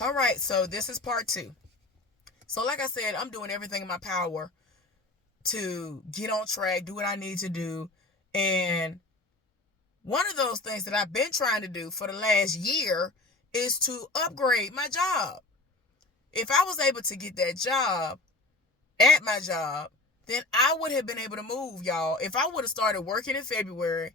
All right, so this is part two. So, like I said, I'm doing everything in my power to get on track, do what I need to do. And one of those things that I've been trying to do for the last year is to upgrade my job. If I was able to get that job at my job, then I would have been able to move, y'all. If I would have started working in February,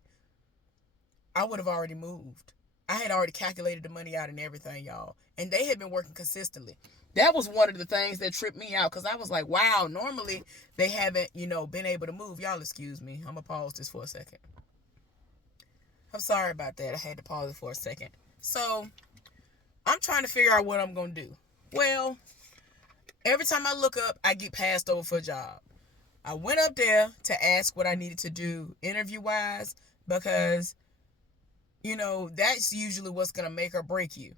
I would have already moved. I had already calculated the money out and everything, y'all. And they had been working consistently. That was one of the things that tripped me out because I was like, wow, normally they haven't, been able to move. Y'all excuse me. I'm going to pause this for a second. I'm sorry about that. I had to pause it for a second. So I'm trying to figure out what I'm going to do. Well, every time I look up, I get passed over for a job. I went up there to ask what I needed to do interview-wise because, that's usually what's going to make or break you.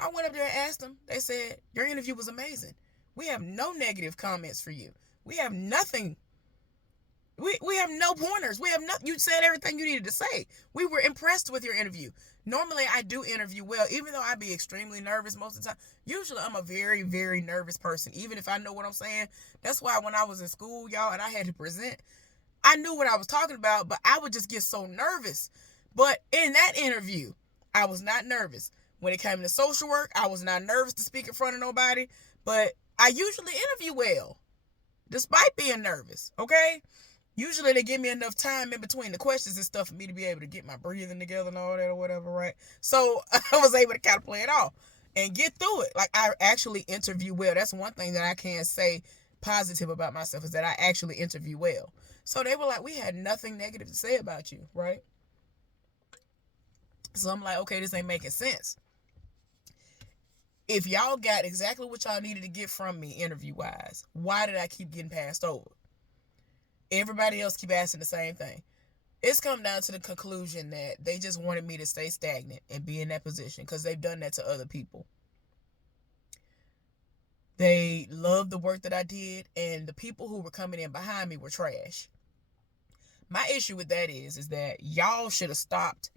I went up there and asked them. They said, your interview was amazing. We have no negative comments for you. We have nothing. We have no pointers. We have no. You said everything you needed to say. We were impressed with your interview. Normally, I do interview well, even though I be extremely nervous most of the time. Usually, I'm a very, very nervous person, even if I know what I'm saying. That's why when I was in school, y'all, and I had to present, I knew what I was talking about, but I would just get so nervous. But in that interview, I was not nervous. When it came to social work, I was not nervous to speak in front of nobody, but I usually interview well, despite being nervous, okay? Usually they give me enough time in between the questions and stuff for me to be able to get my breathing together and all that or whatever, right? So I was able to kind of play it off and get through it. Like, I actually interview well. That's one thing that I can say positive about myself, is that I actually interview well. So they were like, we had nothing negative to say about you, right? So I'm like, okay, this ain't making sense. If y'all got exactly what y'all needed to get from me interview-wise, why did I keep getting passed over? Everybody else keep asking the same thing. It's come down to the conclusion that they just wanted me to stay stagnant and be in that position because they've done that to other people. They loved the work that I did, and the people who were coming in behind me were trash. My issue with that is that y'all should have stopped.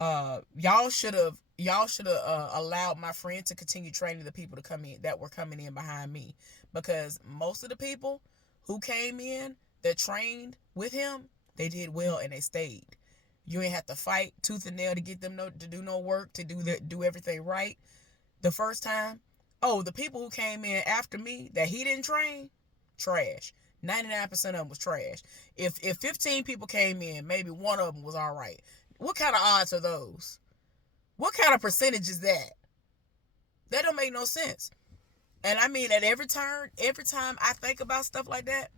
Y'all should have allowed my friend to continue training the people to come in that were coming in behind me, because most of the people who came in that trained with him, they did well and they stayed. You ain't have to fight tooth and nail to get them to do no work, to do everything right the first time. Oh, the people who came in after me that he didn't train, trash. 99% of them was trash. If 15 people came in, maybe one of them was all right. What kind of odds are those? What kind of percentage is that? That don't make no sense. And I mean, at every turn, every time I think about stuff like that,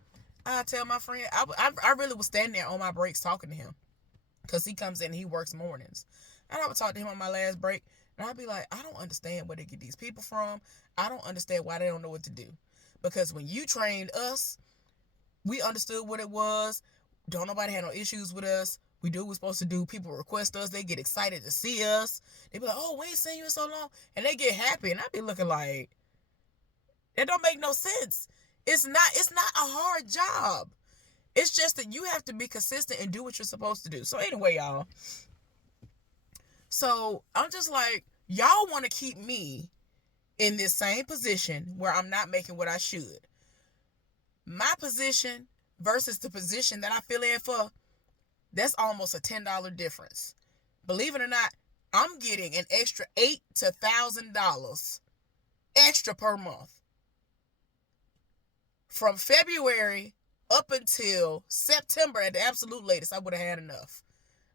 I tell my friend, I really was standing there on my breaks talking to him, because he comes in and he works mornings. And I would talk to him on my last break, and I'd be like, I don't understand where they get these people from. I don't understand why they don't know what to do. Because when you trained us, we understood what it was. Don't nobody have no issues with us. We do what we're supposed to do. People request us. They get excited to see us. They be like, oh, we ain't seen you in so long. And they get happy. And I be looking like, that don't make no sense. It's not a hard job. It's just that you have to be consistent and do what you're supposed to do. So anyway, y'all. So I'm just like, y'all want to keep me in this same position where I'm not making what I should. My position versus the position that I fill in for, that's almost a $10 difference. Believe it or not, I'm getting an extra $8,000 to $1,000 extra per month. From February up until September at the absolute latest, I would have had enough.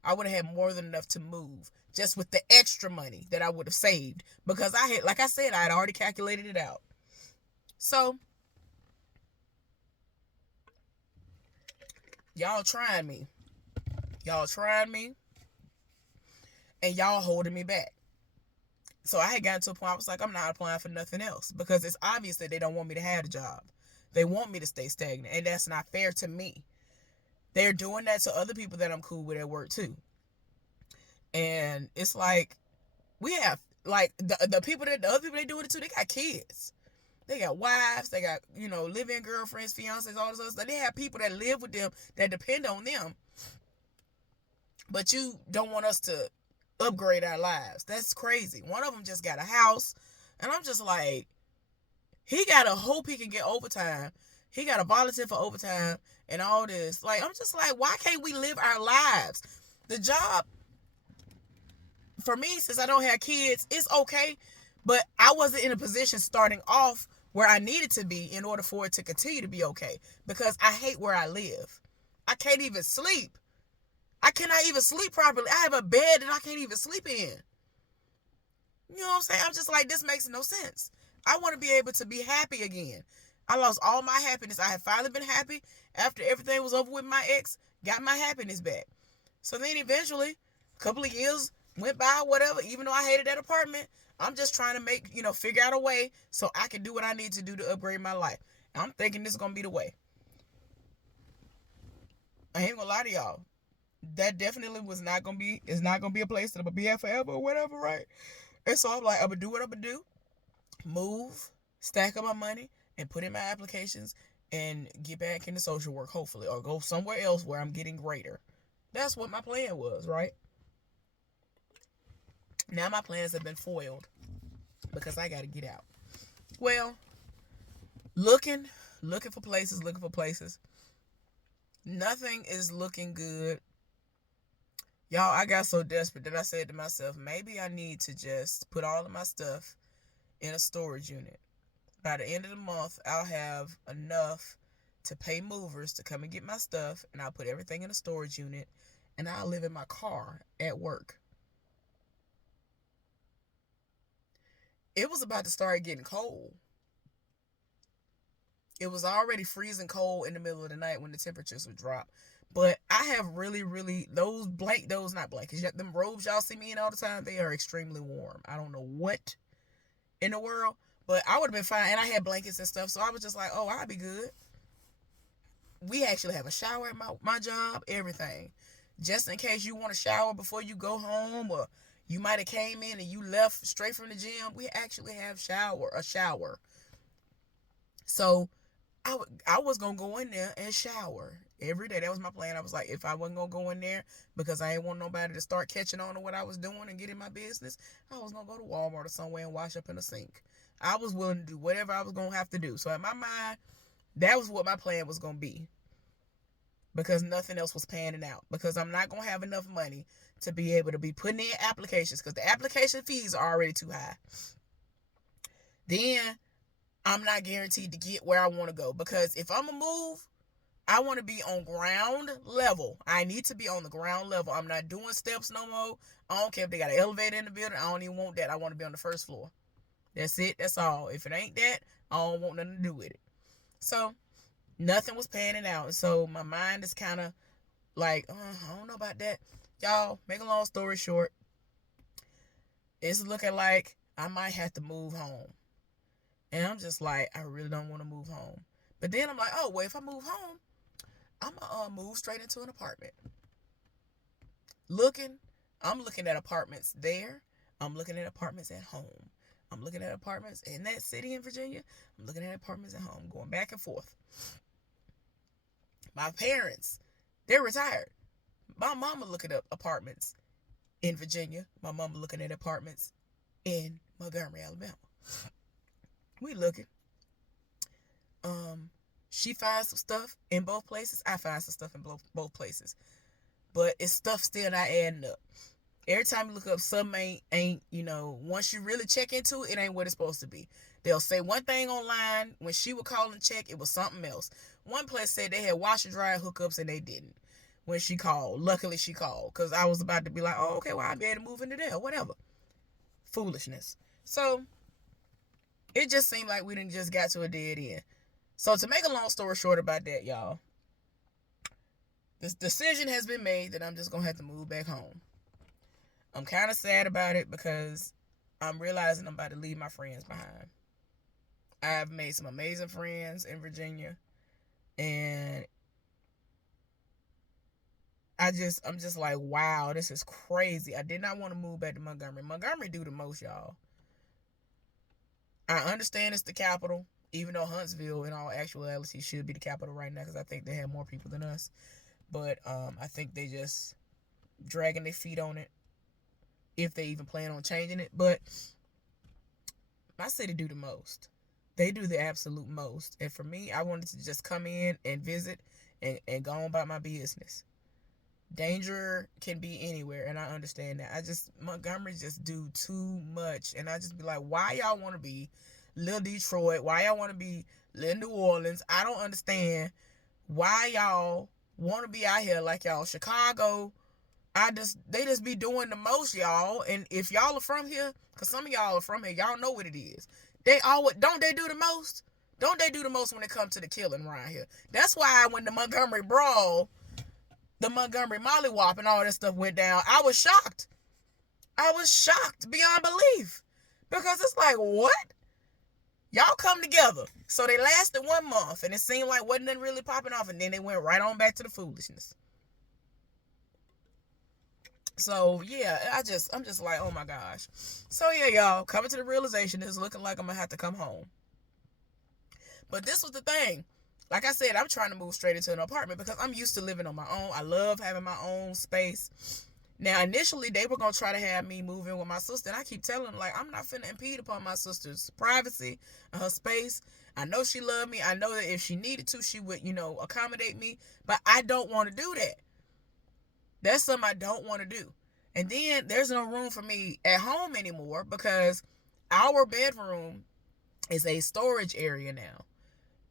I would have had more than enough to move, just with the extra money that I would have saved, because I had, like I said, I had already calculated it out. So y'all trying me. Y'all trying me, and y'all holding me back. So I had gotten to a point I was like, I'm not applying for nothing else, because it's obvious that they don't want me to have a job. They want me to stay stagnant, and that's not fair to me. They're doing that to other people that I'm cool with at work too. And it's like, we have, like, the other people they doing it to, they got kids. They got wives, they got, live-in girlfriends, fiancés, all this other stuff. They have people that live with them, that depend on them. But you don't want us to upgrade our lives. That's crazy. One of them just got a house, and I'm just like, he got to hope he can get overtime. He got to volunteer for overtime and all this. Like, I'm just like, why can't we live our lives? The job, for me, since I don't have kids, it's okay. But I wasn't in a position starting off where I needed to be in order for it to continue to be okay. Because I hate where I live. I can't even sleep. I cannot even sleep properly. I have a bed that I can't even sleep in. You know what I'm saying? I'm just like, this makes no sense. I want to be able to be happy again. I lost all my happiness. I had finally been happy after everything was over with my ex. Got my happiness back. So then eventually, a couple of years went by, whatever. Even though I hated that apartment, I'm just trying to figure out a way so I can do what I need to do to upgrade my life. And I'm thinking this is going to be the way. I ain't going to lie to y'all. That definitely is not going to be a place that I'm going to be at forever or whatever, right? And so I'm like, I'm going to do what I'm going to do. Move, stack up my money, and put in my applications and get back into social work, hopefully, or go somewhere else where I'm getting greater. That's what my plan was, right? Now my plans have been foiled because I got to get out. Well, looking for places. Nothing is looking good. Y'all, I got so desperate that I said to myself, maybe I need to just put all of my stuff in a storage unit. By the end of the month, I'll have enough to pay movers to come and get my stuff, and I'll put everything in a storage unit, and I'll live in my car at work. It was about to start getting cold. It was already freezing cold in the middle of the night when the temperatures would drop. But I have really, those not blankets, them robes y'all see me in all the time, they are extremely warm. I don't know what in the world, but I would have been fine. And I had blankets and stuff, so I was just like, oh, I'll be good. We actually have a shower at my job, everything. Just in case you want to shower before you go home, or you might have came in and you left straight from the gym, we actually have a shower. So I was going to go in there and shower every day. That was my plan. I was like, if I wasn't going to go in there because I ain't want nobody to start catching on to what I was doing and get in my business, I was going to go to Walmart or somewhere and wash up in the sink. I was willing to do whatever I was going to have to do. So in my mind, that was what my plan was going to be. Because nothing else was panning out. Because I'm not going to have enough money to be able to be putting in applications. Because the application fees are already too high. Then I'm not guaranteed to get where I want to go. Because if I'm going to move, I want to be on ground level. I need to be on the ground level. I'm not doing steps no more. I don't care if they got an elevator in the building. I don't even want that. I want to be on the first floor. That's it. That's all. If it ain't that, I don't want nothing to do with it. So nothing was panning out. So my mind is kind of like, I don't know about that. Y'all, make a long story short, it's looking like I might have to move home. And I'm just like, I really don't want to move home. But then I'm like, oh, well, if I move home, I'm going to move straight into an apartment. I'm looking at apartments there. I'm looking at apartments at home. I'm looking at apartments in that city in Virginia. I'm looking at apartments at home, going back and forth. My parents, they're retired. My mama looking at apartments in Virginia. My mama looking at apartments in Montgomery, Alabama. We looking. She finds some stuff in both places. I find some stuff in both places. But it's stuff still not adding up. Every time you look up, something ain't, once you really check into it, it ain't what it's supposed to be. They'll say one thing online. When she would call and check, it was something else. One place said they had washer dryer hookups and they didn't. When she called. Luckily she called. Because I was about to be like, oh, okay, well, I'll be able to move into there. Whatever. Foolishness. So, it just seemed like we didn't just got to a dead end. So, to make a long story short about that, y'all, this decision has been made that I'm just going to have to move back home. I'm kind of sad about it because I'm realizing I'm about to leave my friends behind. I've made some amazing friends in Virginia, and I'm just like, wow, this is crazy. I did not want to move back to Montgomery. Montgomery do the most, y'all. I understand it's the capital, even though Huntsville, in all actuality, should be the capital right now because I think they have more people than us. But I think they just dragging their feet on it. if they even plan on changing it. But my city do the most. They do the absolute most. And for me, I wanted to just come in and visit and go on about my business. Danger can be anywhere, and I understand that. Montgomery just do too much. And I just be like, why y'all want to be little Detroit? Why y'all want to be little New Orleans? I don't understand why y'all want to be out here like y'all Chicago. They just be doing the most, y'all. And if y'all are from here, because some of y'all are from here, y'all know what it is. Don't they do the most? Don't they do the most when it comes to the killing around here? That's why when the Montgomery Brawl, the Montgomery Mollywop and all that stuff went down, I was shocked. I was shocked beyond belief. Because it's like, what? Y'all come together. So they lasted 1 month, and it seemed like wasn't nothing really popping off, and then they went right on back to the foolishness. So yeah, I'm just like, oh my gosh. So yeah, y'all, coming to the realization it's looking like I'm gonna have to come home. But this was the thing. Like I said, I'm trying to move straight into an apartment because I'm used to living on my own. I love having my own space. Now, initially, they were going to try to have me move in with my sister. And I keep telling them, like, I'm not finna impede upon my sister's privacy and her space. I know she loved me. I know that if she needed to, she would, accommodate me. But I don't want to do that. That's something I don't want to do. And then there's no room for me at home anymore because our bedroom is a storage area now.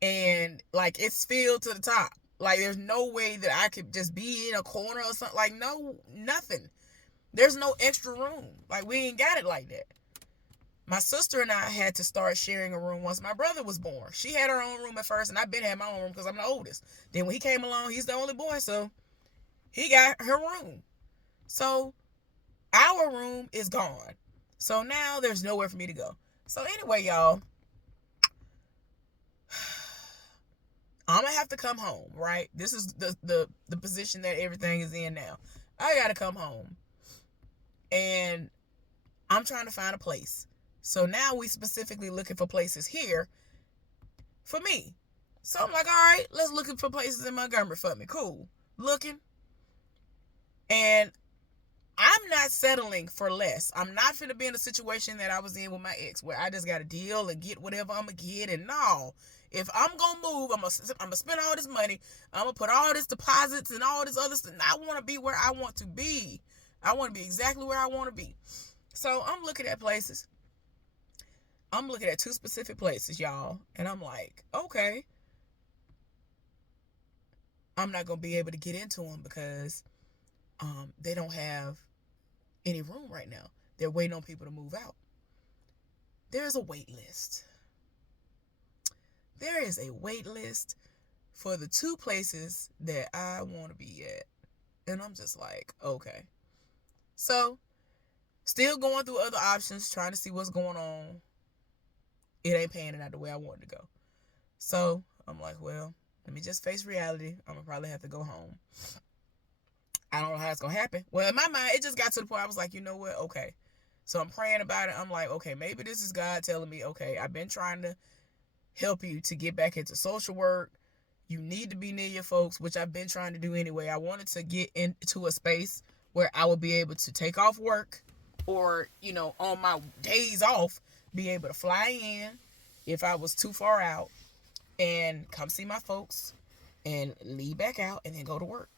And, like, it's filled to the top. Like, there's no way that I could just be in a corner or something. Like, no, nothing. There's no extra room. Like, we ain't got it like that. My sister and I had to start sharing a room once my brother was born. She had her own room at first, and I been had my own room because I'm the oldest. Then when he came along, he's the only boy, so he got her room. So our room is gone. So now there's nowhere for me to go. So anyway, y'all, I'm going to have to come home, right? This is the position that everything is in now. I got to come home. And I'm trying to find a place. So now we specifically looking for places here for me. So I'm like, all right, let's look for places in Montgomery for me. Cool. Looking. And I'm not settling for less. I'm not finna be in a situation that I was in with my ex where I just got to deal and get whatever I'm going to get. And no. If I'm going to move, I'm going to spend all this money. I'm going to put all this deposits and all this other stuff. I want to be where I want to be. I want to be exactly where I want to be. So I'm looking at places. I'm looking at 2 specific places, y'all. And I'm like, okay. I'm not going to be able to get into them because they don't have any room right now. They're waiting on people to move out. There's a wait list. There is a wait list for the 2 places that I want to be at. And I'm just like, okay. So, still going through other options, trying to see what's going on. It ain't panning out the way I wanted to go. So, I'm like, well, let me just face reality. I'm going to probably have to go home. I don't know how it's going to happen. Well, in my mind, it just got to the point I was like, you know what? Okay. So, I'm praying about it. I'm like, okay, maybe this is God telling me, okay, I've been trying to help you to get back into social work. You need to be near your folks, which I've been trying to do anyway. I wanted to get into a space where I would be able to take off work or, on my days off, be able to fly in if I was too far out and come see my folks and leave back out and then go to work.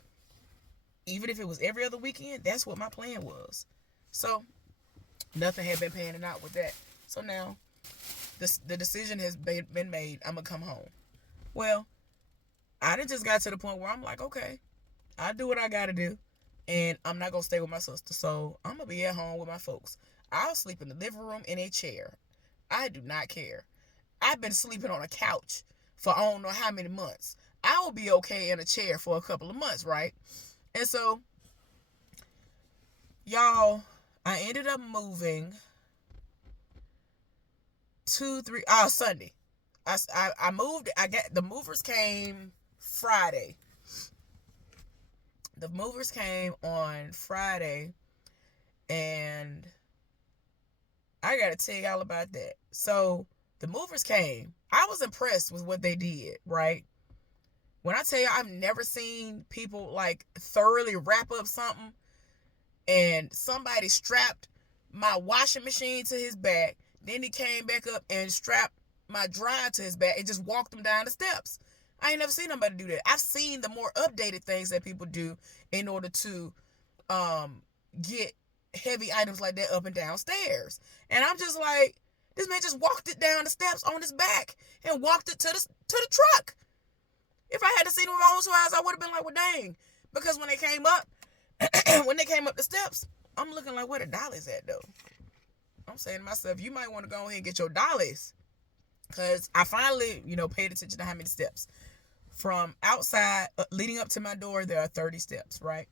Even if it was every other weekend, that's what my plan was. So nothing had been panning out with that. So now the decision has been made. I'm going to come home. Well, I done just got to the point where I'm like, okay, I do what I got to do. And I'm not going to stay with my sister. So I'm going to be at home with my folks. I'll sleep in the living room in a chair. I do not care. I've been sleeping on a couch for I don't know how many months. I will be okay in a chair for a couple of months, right? And so, y'all, I ended up moving Sunday. I moved. The movers came Friday. The movers came on Friday, and I gotta tell y'all about that. So the movers came. I was impressed with what they did, right? When I tell you I've never seen people like thoroughly wrap up something and somebody strapped my washing machine to his back. Then he came back up and strapped my dryer to his back and just walked him down the steps. I ain't never seen nobody do that. I've seen the more updated things that people do in order to get heavy items like that up and down stairs. And I'm just like, this man just walked it down the steps on his back and walked it to the truck. If I had to see them with my own two eyes, I would have been like, well, dang. Because when they came up, the steps, I'm looking like, where the dollies at, though? I'm saying to myself, you might want to go ahead and get your dollies. Because I finally, paid attention to how many steps. From outside, leading up to my door, there are 30 steps, right?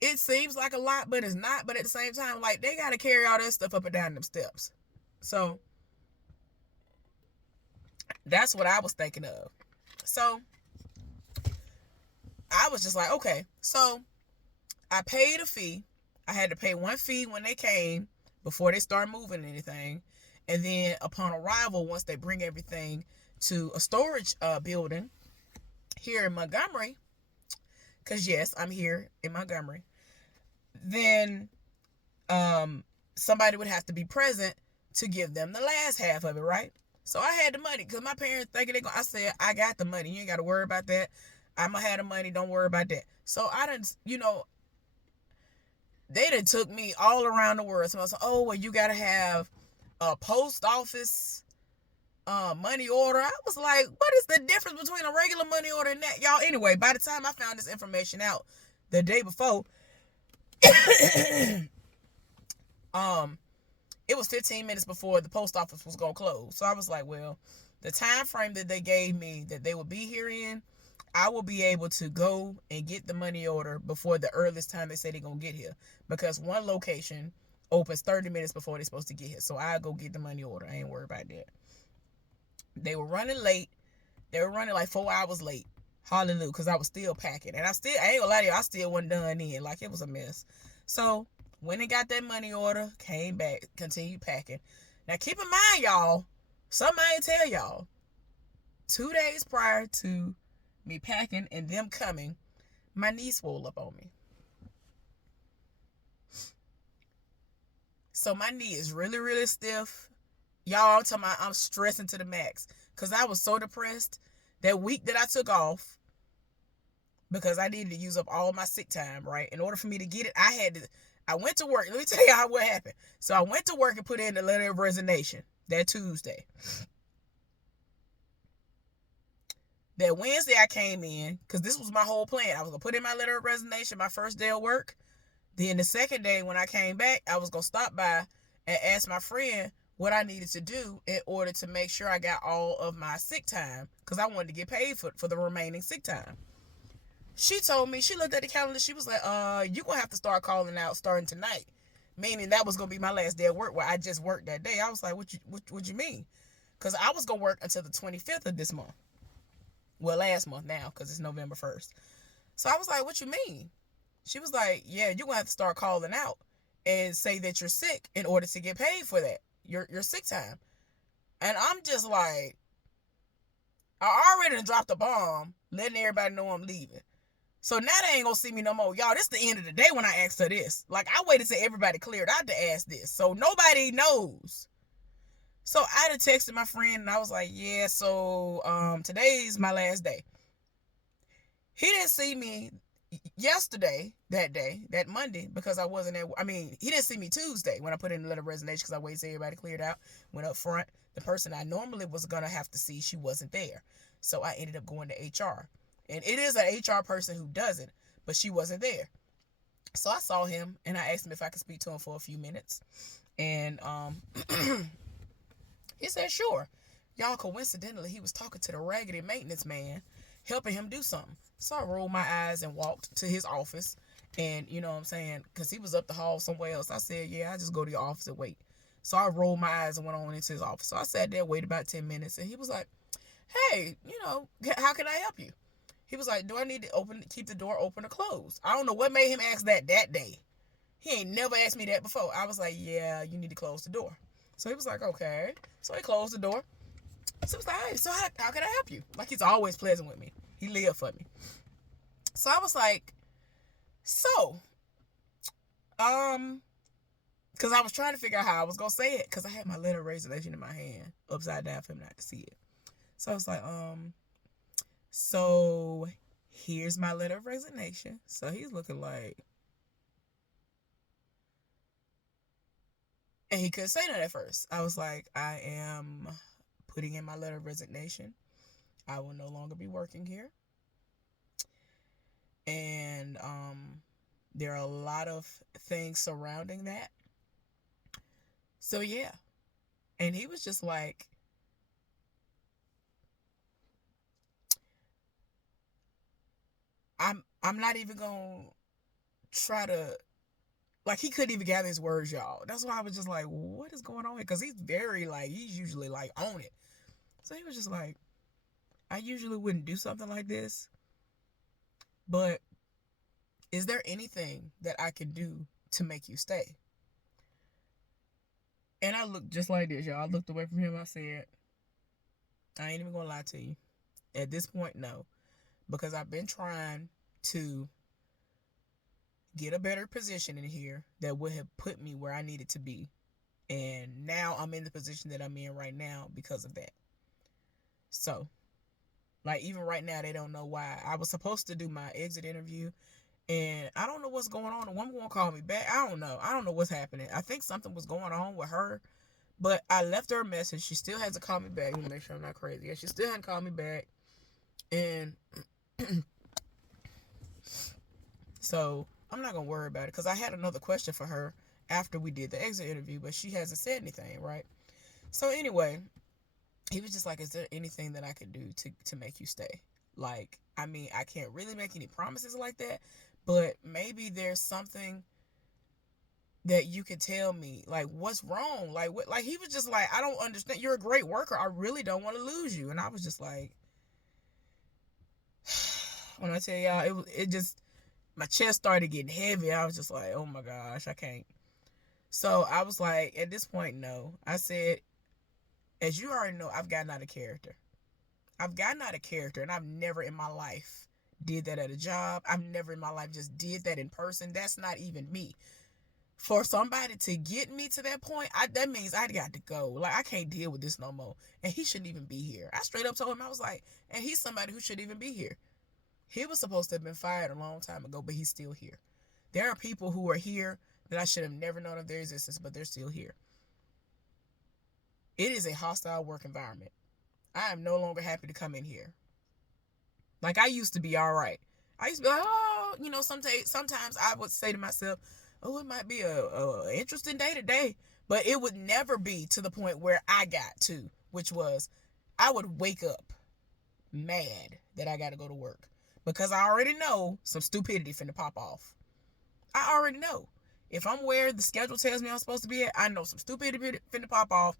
It seems like a lot, but it's not. But at the same time, like, they got to carry all that stuff up and down them steps. So, that's what I was thinking of. So, I was just like, okay. So, I paid a fee. I had to pay one fee when they came before they start moving anything. And then upon arrival, once they bring everything to a storage building here in Montgomery, because yes, I'm here in Montgomery, then somebody would have to be present to give them the last half of it, right? So I had the money because my parents thinking I said, I got the money. You ain't got to worry about that. I'm going to have the money. Don't worry about that. So I didn't, they done took me all around the world. So I was like, oh, well, you got to have a post office money order. I was like, what is the difference between a regular money order and that? Y'all, anyway, by the time I found this information out the day before, it was 15 minutes before the post office was going to close. So I was like, well, the time frame that they gave me that they would be here in, I will be able to go and get the money order before the earliest time they say they're going to get here. Because one location opens 30 minutes before they're supposed to get here. So I'll go get the money order. I ain't worried about that. They were running late. They were running like 4 hours late. Hallelujah. Because I was still packing. And I ain't gonna lie to you, I still wasn't done in. Like, it was a mess. So, when they got that money order, came back, continued packing. Now, keep in mind, y'all, something I ain't tell y'all. 2 days prior to me packing and them coming, my knee swole up on me. So my knee is really, really stiff. Y'all, I'm talking about I'm stressing to the max. Because I was so depressed. That week that I took off, because I needed to use up all my sick time, right? In order for me to get it, I went to work. Let me tell you what happened. So I went to work and put in the letter of resignation that Tuesday. That Wednesday I came in, because this was my whole plan. I was going to put in my letter of resignation my first day of work. Then the second day when I came back, I was going to stop by and ask my friend what I needed to do in order to make sure I got all of my sick time, because I wanted to get paid for the remaining sick time. She told me, she looked at the calendar, she was like, you're going to have to start calling out starting tonight. Meaning that was going to be my last day of work where I just worked that day. I was like, what you mean? Because I was going to work until the 25th of this month. Well, last month now, because it's November 1st. So I was like, what you mean? She was like, yeah, you're going to have to start calling out and say that you're sick in order to get paid for that. Your sick time. And I'm just like, I already done dropped a bomb letting everybody know I'm leaving. So now they ain't gonna see me no more. Y'all, this the end of the day when I asked her this. Like, I waited till everybody cleared out to ask this. So nobody knows. So I had texted my friend and I was like, yeah, so today's my last day. He didn't see me yesterday, that Monday, because I wasn't there. I mean, he didn't see me Tuesday when I put in the letter of resignation because I waited till everybody cleared out, went up front. The person I normally was going to have to see, she wasn't there. So I ended up going to HR. And it is an HR person who does it, but she wasn't there. So I saw him and I asked him if I could speak to him for a few minutes. And he said, sure. Y'all, coincidentally, he was talking to the raggedy maintenance man, helping him do something. So I rolled my eyes and walked to his office. And, you know what I'm saying, because he was up the hall somewhere else. I said, yeah, I just go to your office and wait. So I rolled my eyes and went on into his office. So I sat there, waited about 10 minutes. And he was like, hey, how can I help you? He was like, do I need to keep the door open or closed? I don't know what made him ask that day. He ain't never asked me that before. I was like, yeah, you need to close the door. So he was like, okay. So he closed the door. So he was like, hey, so how can I help you? Like, he's always pleasant with me. He lived for me. So I was like, So, because I was trying to figure out how I was gonna say it, because I had my letter of resignation in my hand, upside down for him not to see it. So I was like, so here's my letter of resignation. So he's looking like, and he couldn't say that at first. I was like, I am putting in my letter of resignation. I will no longer be working here. And there are a lot of things surrounding that. So yeah. And he was just like, I'm not even gonna try to, like, he couldn't even gather his words, y'all. That's why I was just like, what is going on here? Because he's very, like, he's usually like on it. So he was just like, I usually wouldn't do something like this, but is there anything that I can do to make you stay? And I looked just like this, y'all. I looked away from him. I said, I ain't even gonna lie to you. At this point, no. Because I've been trying to get a better position in here that would have put me where I needed to be. And now I'm in the position that I'm in right now because of that. So, like, even right now, they don't know why. I was supposed to do my exit interview, and I don't know what's going on. The woman won't call me back. I don't know. I don't know what's happening. I think something was going on with her, but I left her a message. She still hasn't called me back. Let me make sure I'm not crazy. Yeah, she still hasn't called me back. And so I'm not going to worry about it, because I had another question for her after we did the exit interview, but she hasn't said anything, right? So anyway, he was just like, is there anything that I could do to make you stay? Like, I mean, I can't really make any promises like that, but maybe there's something that you could tell me, like, what's wrong? Like, what? Like, he was just like, I don't understand. You're a great worker. I really don't want to lose you. And I was just like, when I tell y'all, it just, my chest started getting heavy. I was just like, oh my gosh, I can't. So I was like, at this point, no. I said, as you already know, I've gotten out of character. I've gotten out of character, and I've never in my life did that at a job. I've never in my life just did that in person. That's not even me. For somebody to get me to that point, that means I got to go. Like, I can't deal with this no more. And he shouldn't even be here. I straight up told him, I was like, and he's somebody who shouldn't even be here. He was supposed to have been fired a long time ago, but he's still here. There are people who are here that I should have never known of their existence, but they're still here. It is a hostile work environment. I am no longer happy to come in here. Like, I used to be all right. I used to be like, oh, you know, sometimes I would say to myself, oh, it might be a interesting day today. But it would never be to the point where I got to, which was I would wake up mad that I got to go to work. Because I already know some stupidity finna pop off. I already know. If I'm where the schedule tells me I'm supposed to be at, I know some stupidity finna pop off.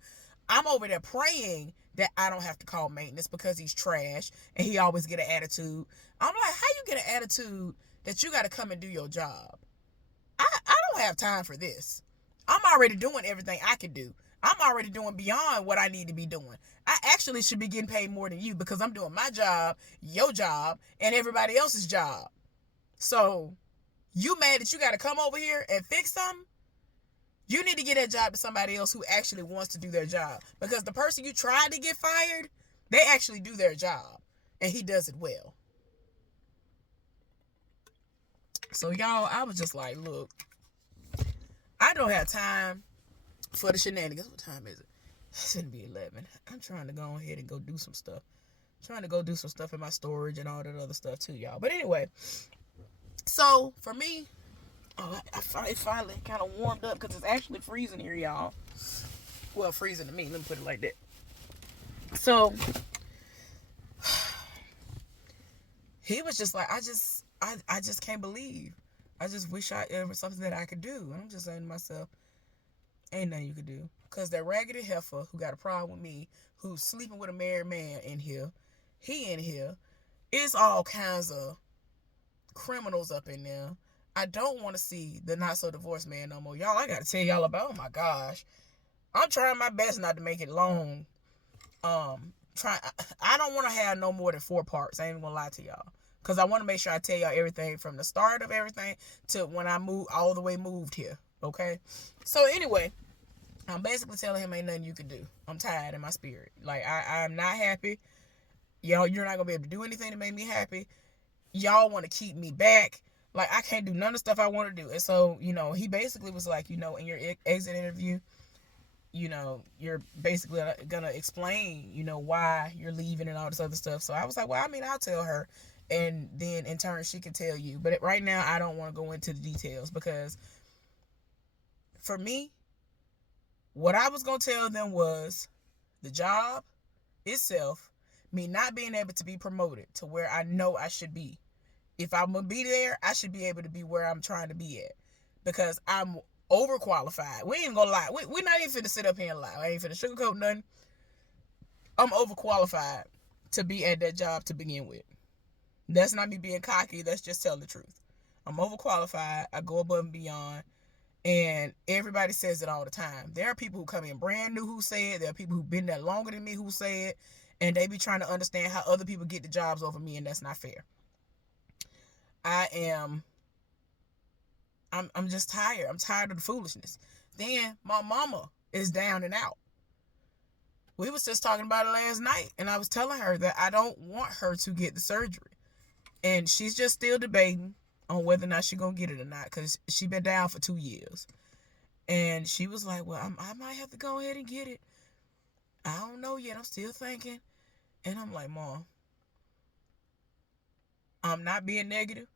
I'm over there praying that I don't have to call maintenance because he's trash and he always get an attitude. I'm like, how you get an attitude that you got to come and do your job? I don't have time for this. I'm already doing everything I can do. I'm already doing beyond what I need to be doing. I actually should be getting paid more than you because I'm doing my job, your job, and everybody else's job. So, you mad that you got to come over here and fix something? You need to get that job to somebody else who actually wants to do their job. Because the person you tried to get fired, they actually do their job. And he does it well. So, y'all, I was just like, look, I don't have time for the shenanigans. What time is it? It's going to be 11. I'm trying to go ahead and go do some stuff. I'm trying to go do some stuff in my storage and all that other stuff too, y'all. But anyway, so for me, it finally kind of warmed up because it's actually freezing here, y'all. Well, freezing to me. Let me put it like that. So he was just like, I just can't believe. I just wish it was something that I could do. And I'm just saying to myself, ain't nothing you could do. Because that raggedy heifer who got a problem with me, who's sleeping with a married man in here, he in here, it's all kinds of criminals up in there. I don't want to see the not so divorced man no more. Y'all, I got to tell y'all about, oh my gosh. I'm trying my best not to make it long. I don't want to have no more than 4 parts. I ain't even gonna lie to y'all. Because I want to make sure I tell y'all everything from the start of everything to when I moved here. Okay? So anyway, I'm basically telling him ain't nothing you can do. I'm tired in my spirit. Like, I'm not happy. Y'all, you're not going to be able to do anything to make me happy. Y'all want to keep me back. Like, I can't do none of the stuff I want to do. And so, he basically was like, in your exit interview, you're basically gonna explain, why you're leaving and all this other stuff. So I was like, well, I mean, I'll tell her, and then in turn she can tell you. But right now, I don't want to go into the details, because for me, what I was gonna tell them was the job itself, me not being able to be promoted to where I know I should be. If I'm gonna be there, I should be able to be where I'm trying to be at, because I'm overqualified. We ain't gonna lie. We're not even finna sit up here and lie. I ain't finna sugarcoat nothing. I'm overqualified to be at that job to begin with. That's not me being cocky. That's just telling the truth. I'm overqualified. I go above and beyond. And everybody says it all the time. There are people who come in brand new who say it. There are people who've been there longer than me who say it. And they be trying to understand how other people get the jobs over me, and that's not fair. I'm just tired. I'm tired of the foolishness. Then my mama is down and out. We was just talking about it last night, and I was telling her that I don't want her to get the surgery. And she's just still debating on whether or not she's going to get it or not, because she been down for 2 years. And she was like, well, I might have to go ahead and get it. I don't know yet. I'm still thinking. And I'm like, Mom, I'm not being negative.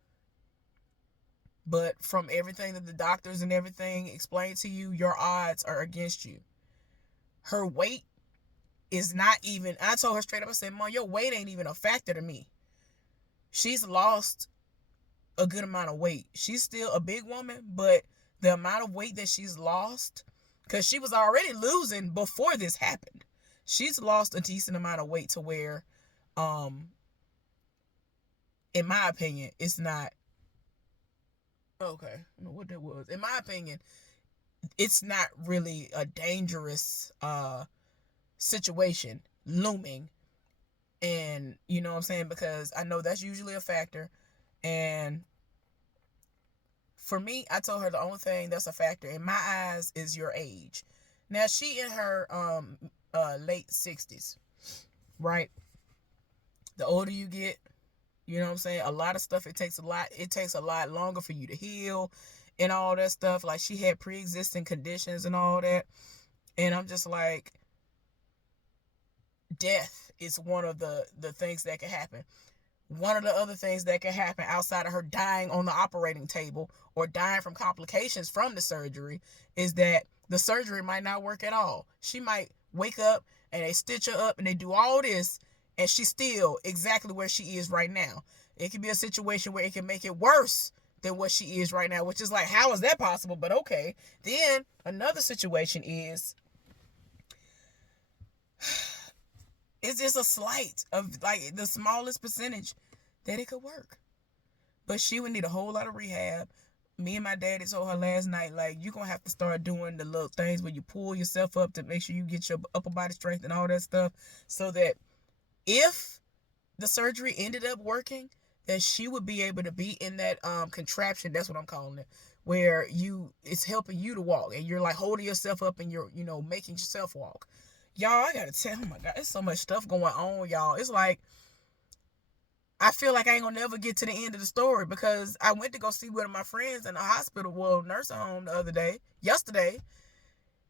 But from everything that the doctors and everything explained to you, your odds are against you. Her weight is not even, I told her straight up, I said, Mom, your weight ain't even a factor to me. She's lost a good amount of weight. She's still a big woman, but the amount of weight that she's lost, because she was already losing before this happened. She's lost a decent amount of weight to where, in my opinion, it's not, okay, I don't know what that was. In my opinion, it's not really a dangerous situation looming. And you know what I'm saying? Because I know that's usually a factor. And for me, I told her the only thing that's a factor in my eyes is your age. Now, she in her late 60s, right? The older you get, you know what I'm saying? A lot of stuff, it takes a lot longer for you to heal and all that stuff. Like, she had pre-existing conditions and all that. And I'm just like, death is one of the things that can happen. One of the other things that can happen outside of her dying on the operating table or dying from complications from the surgery is that the surgery might not work at all. She might wake up and they stitch her up and they do all this, and she's still exactly where she is right now. It could be a situation where it can make it worse than what she is right now, which is like, how is that possible? But okay. Then another situation is, it's just a slight of like the smallest percentage that it could work. But she would need a whole lot of rehab. Me and my daddy told her last night, like, you're going to have to start doing the little things where you pull yourself up to make sure you get your upper body strength and all that stuff, so that if the surgery ended up working, that she would be able to be in that contraption, that's what I'm calling it, where it's helping you to walk, and you're like holding yourself up and you're, making yourself walk. Y'all, I gotta tell, oh my God, there's so much stuff going on, y'all. It's like, I feel like I ain't gonna never get to the end of the story, because I went to go see one of my friends in a hospital, nursing home yesterday.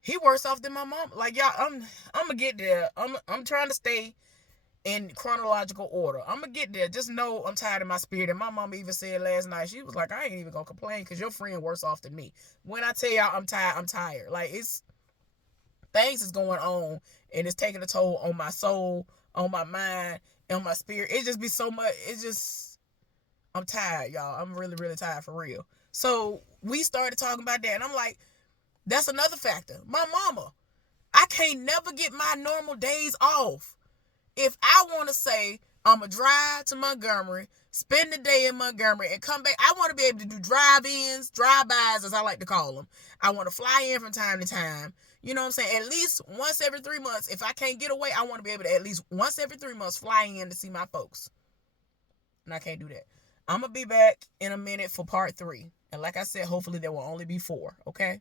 He worse off than my mom. Like, y'all, I'm gonna get there. I'm trying to stay in chronological order. I'm gonna get there. Just know I'm tired of my spirit. And my mom even said last night, she was like, I ain't even gonna complain because your friend worse off than me. When I tell y'all I'm tired, I'm tired. Like, things is going on, and it's taking a toll on my soul, on my mind, and my spirit. It just be so much. I'm tired, y'all. I'm really, really tired for real. So we started talking about that, and I'm like, that's another factor. My mama, I can't never get my normal days off. If I want to say I'm going to drive to Montgomery, spend the day in Montgomery, and come back, I want to be able to do drive-ins, drive-bys, as I like to call them. I want to fly in from time to time. You know what I'm saying? At least once every 3 months. If I can't get away, I want to be able to at least once every 3 months fly in to see my folks. and I can't do that. I'm going to be back in a minute for part 3. And like I said, hopefully there will only be 4, okay?